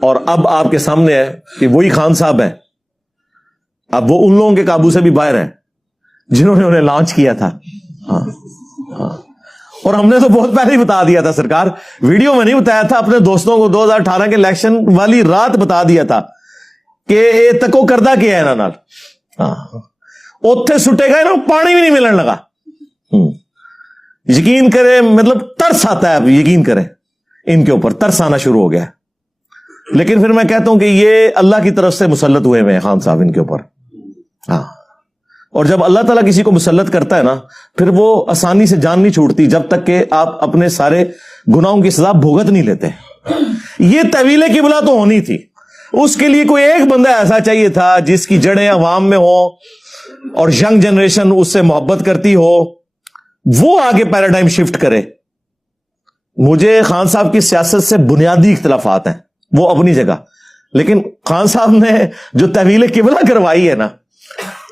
اور اب آپ کے سامنے ہے کہ وہی خان صاحب ہیں، اب وہ ان لوگوں کے قابو سے بھی باہر ہیں جنہوں نے انہیں لانچ کیا تھا. اور ہم نے تو بہت پہلے ہی بتا دیا تھا سرکار، ویڈیو میں نہیں بتایا تھا، اپنے دوستوں کو 2018 کے الیکشن والی رات بتا دیا تھا کہ اے تکو کردہ کیا ہے نا نال اوتھے سٹے گئے نا، پانی بھی نہیں ملن لگا. یقین کرے، مطلب ترس آتا ہے، اب یقین کریں ان کے اوپر ترس آنا شروع ہو گیا. لیکن پھر میں کہتا ہوں کہ یہ اللہ کی طرف سے مسلط ہوئے ہیں خان صاحب ان کے اوپر. ہاں، اور جب اللہ تعالیٰ کسی کو مسلط کرتا ہے نا، پھر وہ آسانی سے جان نہیں چھوڑتی جب تک کہ آپ اپنے سارے گناہوں کی سزا بھگت نہیں لیتے. یہ طویل قبلہ تو ہونی تھی، اس کے لیے کوئی ایک بندہ ایسا چاہیے تھا جس کی جڑیں عوام میں ہوں اور ینگ جنریشن اس سے محبت کرتی ہو، وہ آگے پیراڈائم شفٹ کرے. مجھے خان صاحب کی سیاست سے بنیادی اختلافات ہیں، وہ اپنی جگہ، لیکن خان صاحب نے جو طویل قبلہ کروائی ہے نا،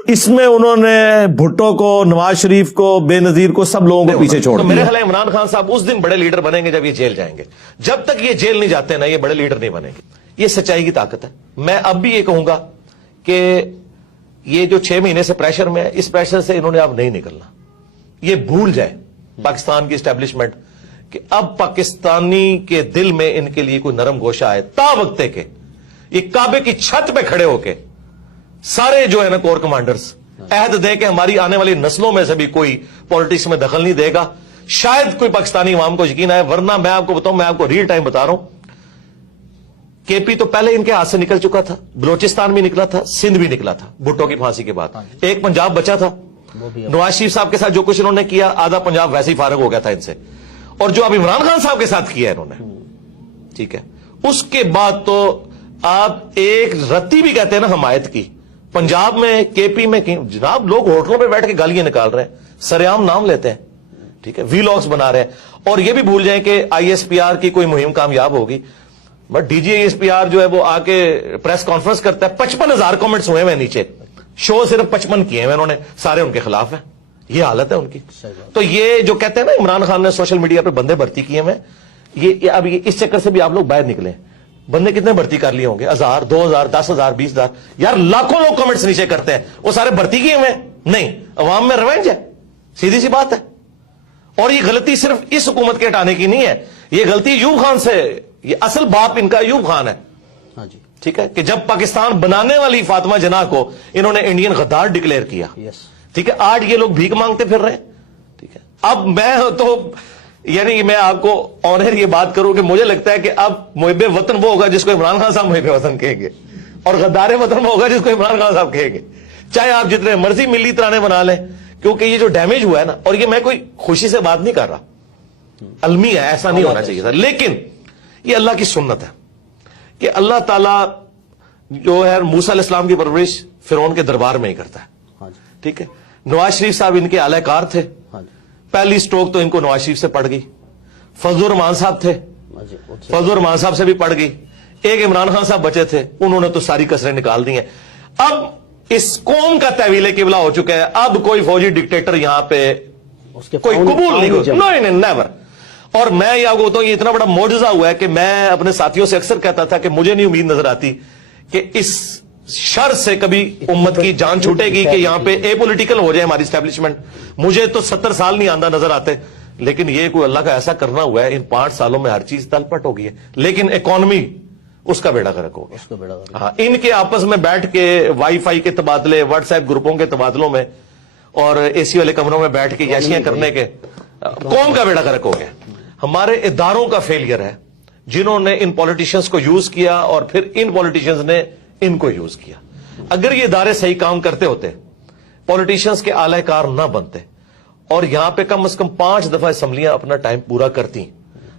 اس میں انہوں نے بھٹو کو، نواز شریف کو، بے نظیر کو، سب لوگوں کو پیچھے چھوڑ دیا. میرے خیال ہے عمران خان صاحب اس دن بڑے لیڈر بنیں گے جب یہ جیل جائیں گے. جب تک یہ جیل نہیں جاتے نا، یہ بڑے لیڈر نہیں بنیں گے. یہ سچائی کی طاقت ہے. میں اب بھی یہ کہوں گا کہ یہ جو 6 مہینے سے پریشر میں ہے، اس پریشر سے انہوں نے اب نہیں نکلنا. یہ بھول جائے پاکستان کی اسٹیبلشمنٹ کہ اب پاکستانی کے دل میں ان کے لیے کوئی نرم گوشہ آئے. تا وقتے کے یہ کعبے کی چھت پہ کھڑے ہو کے سارے جو ہے نا کور کمانڈرز عہد دے کہ ہماری آنے والی نسلوں میں سے بھی کوئی پالیٹکس میں دخل نہیں دے گا. شاید کوئی پاکستانی عوام کو یقین آئے، ورنہ میں آپ کو بتاؤں، میں آپ کو ریل ٹائم بتا رہا ہوں، کے پی تو پہلے ان کے ہاتھ سے نکل چکا تھا، بلوچستان بھی نکلا تھا، سندھ بھی نکلا تھا بھٹو کی پھانسی کے بعد. ایک پنجاب بچا تھا. نواز شریف صاحب کے ساتھ جو کچھ انہوں نے کیا، آدھا پنجاب ویسے ہی فارغ ہو گیا تھا ان سے. اور جو اب عمران خان صاحب کے ساتھ کیا انہوں نے، ٹھیک ہے، اس کے بعد تو آپ ایک رتی بھی کہتے ہیں نا حمایت کی. پنجاب میں، کے پی میں جناب لوگ ہوٹلوں پہ بیٹھ کے گالیاں نکال رہے ہیں، سریعام نام لیتے ہیں، ٹھیک ہے، وی لاگز بنا رہے ہیں. اور یہ بھی بھول جائیں کہ آئی ایس پی آر کی کوئی مہم کامیاب ہوگی، but D G I S P R جو ہے وہ آ کے پریس کانفرنس کرتا ہے، 55,000 کامنٹس ہوئے ہیں نیچے، شو صرف 55 کیے ہیں انہوں نے، سارے ان کے خلاف ہیں. یہ حالت ہے ان کی. تو یہ جو کہتے ہیں نا عمران خان نے سوشل میڈیا پہ بندے بھرتی کیے ہیں، یہ اب اس چکر سے بھی آپ لوگ باہر نکلیں. بندے کتنے بھرتی کر لیے ہوں گے؟ 1000 2000 10,000 20,000 یار، لاکھوں لوگ کمنٹس نیچے کرتے ہیں، وہ سارے بھرتی کیے ہوئے نہیں. عوام میں ریونج ہے، سیدھی سی بات ہے. اور یہ غلطی صرف اس حکومت کے ہٹانے کی نہیں ہے، یہ غلطی ایوب خان سے، یہ اصل باپ ان کا ایوب خان ہے. ٹھیک ہے، کہ جب پاکستان بنانے والی فاطمہ جناح کو انہوں نے انڈین غدار ڈکلیئر کیا، ٹھیک ہے، آج یہ لوگ بھیک مانگتے پھر رہے ہیں. ٹھیک ہے، اب میں تو یعنی میں آپ کو آنر یہ بات کروں کہ مجھے لگتا ہے کہ اب محب وطن وہ ہوگا جس کو عمران خان صاحب محب وطن کہیں گے، اور غدار وطن وہ ہوگا جس کو عمران خان صاحب کہیں گے. چاہے آپ جتنے مرضی ملی ترانے بنا لیں، کیونکہ یہ جو ڈیمیج ہوا ہے نا، اور یہ میں کوئی خوشی سے بات نہیں کر رہا، المی ہے، ایسا نہیں ہونا چاہیے تھا، لیکن یہ اللہ کی سنت ہے کہ اللہ تعالیٰ جو ہے موسیٰ علیہ السلام کی پرورش فرعون کے دربار میں ہی کرتا ہے. ٹھیک ہے، نواز شریف صاحب ان کے اعلی کار تھے، پہلی سٹروک تو ان کو نواز شریف سے پڑ گئی. فضل الرحمان صاحب تھے، فضل الرحمان صاحب سے بھی پڑ گئی. ایک عمران خان صاحب بچے تھے، انہوں نے تو ساری کسریں نکال دی ہیں. اب اس قوم کا طویل قبلہ ہو چکا ہے، اب کوئی فوجی ڈکٹیٹر یہاں پہ کوئی قبول نہیں کرتا، نیور. اور میں یہ آپ کو بتاؤں، یہ اتنا بڑا معجزہ ہوا ہے کہ میں اپنے ساتھیوں سے اکثر کہتا تھا کہ مجھے نہیں امید نظر آتی کہ اس شر سے کبھی امت کی جان چھوٹے گی کہ یہاں پہ اے پولیٹیکل ہو جائے ہماری اسٹیبلشمنٹ. مجھے تو 70 سال نہیں آندہ نظر آتے، لیکن یہ کوئی اللہ کا ایسا کرنا ہوا ہے، ان 5 سالوں میں ہر چیز تل پٹ ہو گئی ہے. لیکن اکانومی اس کا بیڑا غرق ہو گیا. ہاں، ان کے آپس میں بیٹھ کے وائی فائی کے تبادلے، واٹس ایپ گروپوں کے تبادلوں میں، اور اے سی والے کمروں میں بیٹھ کے یاشیاں کرنے کے، قوم کا بیڑا غرق ہو گیا. ہمارے اداروں کا فیلئر ہے، جنہوں نے ان پولیٹیشنز کو یوز کیا اور پھر ان پولیٹیشنز نے ان کو یوز کیا. اگر یہ ادارے صحیح کام کرتے ہوتے، پولیٹیشنز کے اعلی کار نہ بنتے، اور یہاں پہ کم از کم 5 دفعہ اسمبلیاں اپنا ٹائم پورا کرتی،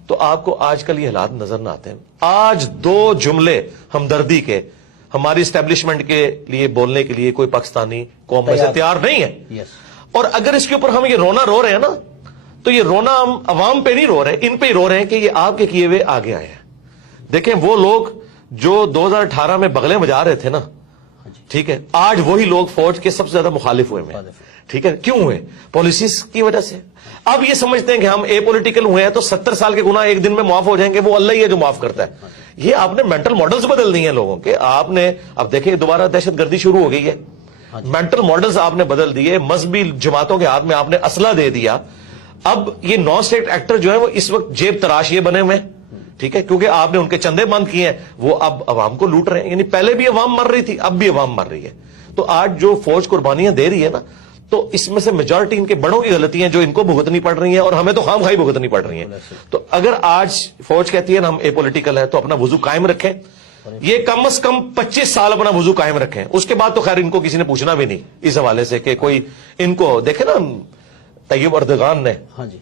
تو آپ کو آج کل یہ حالات نظر نہ آتے ہیں. آج 2 جملے ہمدردی کے ہماری اسٹیبلشمنٹ کے لیے بولنے کے لیے کوئی پاکستانی قوم میں سے تیار نہیں ہے. اور اگر اس کے اوپر ہم یہ رونا رو رہے ہیں نا، تو یہ رونا ہم عوام پہ نہیں رو رہے، ان پہ ہی رو رہے ہیں کہ یہ آپ کے کیے ہوئے آگے آئے ہیں. دیکھیں وہ لوگ جو 2018 میں بغلیں بجا رہے تھے نا، ٹھیک ہے، آج وہی لوگ فوج کے سب سے زیادہ مخالف ہوئے ہیں. ٹھیک ہے، کیوں ہوئے؟ پالیسیز کی وجہ سے. اب یہ سمجھتے ہیں کہ ہم اے پولیٹیکل ہوئے ہیں تو 70 سال کے گناہ ایک دن میں معاف ہو جائیں گے، وہ اللہ ہی ہے جو معاف کرتا ہے. یہ آپ نے مینٹل ماڈلز بدل دیے ہیں لوگوں کے. آپ نے اب دیکھیں دوبارہ دہشت گردی شروع ہو گئی ہے. مینٹل ماڈلز آپ نے بدل دیے, مذہبی جماعتوں کے ہاتھ میں آپ نے اسلحہ دے دیا. اب یہ نان اسٹیٹ ایکٹر جو ہے وہ اس وقت جیب تراش یہ بنے ہوئے ہیں, ٹھیک ہے, کیونکہ آپ نے ان کے چندے بند کیے ہیں, وہ اب عوام کو لوٹ رہے ہیں. یعنی پہلے بھی عوام مر رہی تھی, اب بھی عوام مر رہی ہے. تو آج جو فوج قربانیاں دے رہی ہے نا, تو اس میں سے میجورٹی ان کے بڑوں کی غلطیاں جو ان کو بھگتنی پڑ رہی ہیں, اور ہمیں تو خام خواہی بھگتنی پڑ رہی ہیں. تو اگر آج فوج کہتی ہے نا ہم اے پولیٹیکل ہے, تو اپنا وضو قائم رکھیں. یہ کم از کم 25 سال اپنا وضو قائم رکھیں. اس کے بعد تو خیر ان کو کسی نے پوچھنا بھی نہیں اس حوالے سے کہ کوئی ان کو دیکھے نا. طیب اردگان نے, ہاں جی,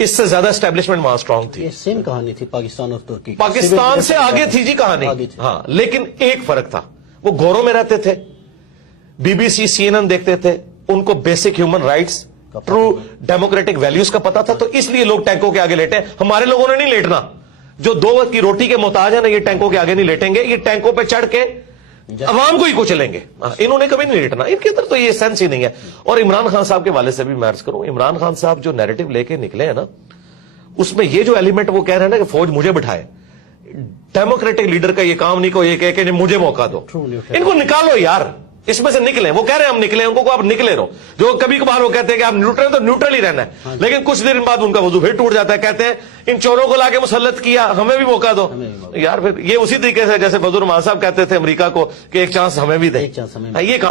اس سے زیادہ اسٹیبلشمنٹ وہاں اسٹرانگ تھی. یہ سیم کہانی تھی پاکستان اور ترکی کی. پاکستان سے آگے تھی جی کہانی. ہاں, لیکن ایک فرق تھا, وہ گھوروں میں رہتے تھے, B B C C N N دیکھتے تھے, ان کو basic human rights, true democratic values کا پتا تھا. تو اس لیے لوگ ٹینکوں کے آگے لیٹے. ہمارے لوگوں نے نہیں لیٹنا. جو 2 وقت کی روٹی کے محتاج ہیں نا, یہ ٹینکوں کے آگے نہیں لیٹیں گے. یہ ٹینکوں پہ چڑھ کے عوام کو ہی کچلیں گے. انہوں نے کبھی نہیں لیٹنا. ان کے اندر تو یہ سینس ہی نہیں ہے. اور عمران خان صاحب کے والے سے بھی میں عرض کروں, عمران خان صاحب جو نیریٹو لے کے نکلے ہیں نا, اس میں یہ جو ایلیمنٹ وہ کہہ رہے ہیں نا کہ فوج مجھے بٹھائے, ڈیموکریٹک لیڈر کا یہ کام نہیں کو یہ کہہ کہ مجھے موقع دو. ان کو نکالو یار, اس میں سے نکلیں. وہ کہہ رہے ہیں ہم نکلیں, ان کو آپ نکلے رہو. جو کبھی کبھار وہ کہتے ہیں کہ آپ نیوٹرل, تو نیوٹرل ہی رہنا ہے. لیکن کچھ دیر بعد ان کا وضو پھر ٹوٹ جاتا ہے. کہتے ہیں ان چوروں کو لا کے مسلط کیا, ہمیں بھی موقع دو. یار پھر یہ اسی طریقے سے جیسے فضل الرحمان صاحب کہتے تھے امریکہ کو کہ ایک چانس ہمیں بھی دے. یہ کام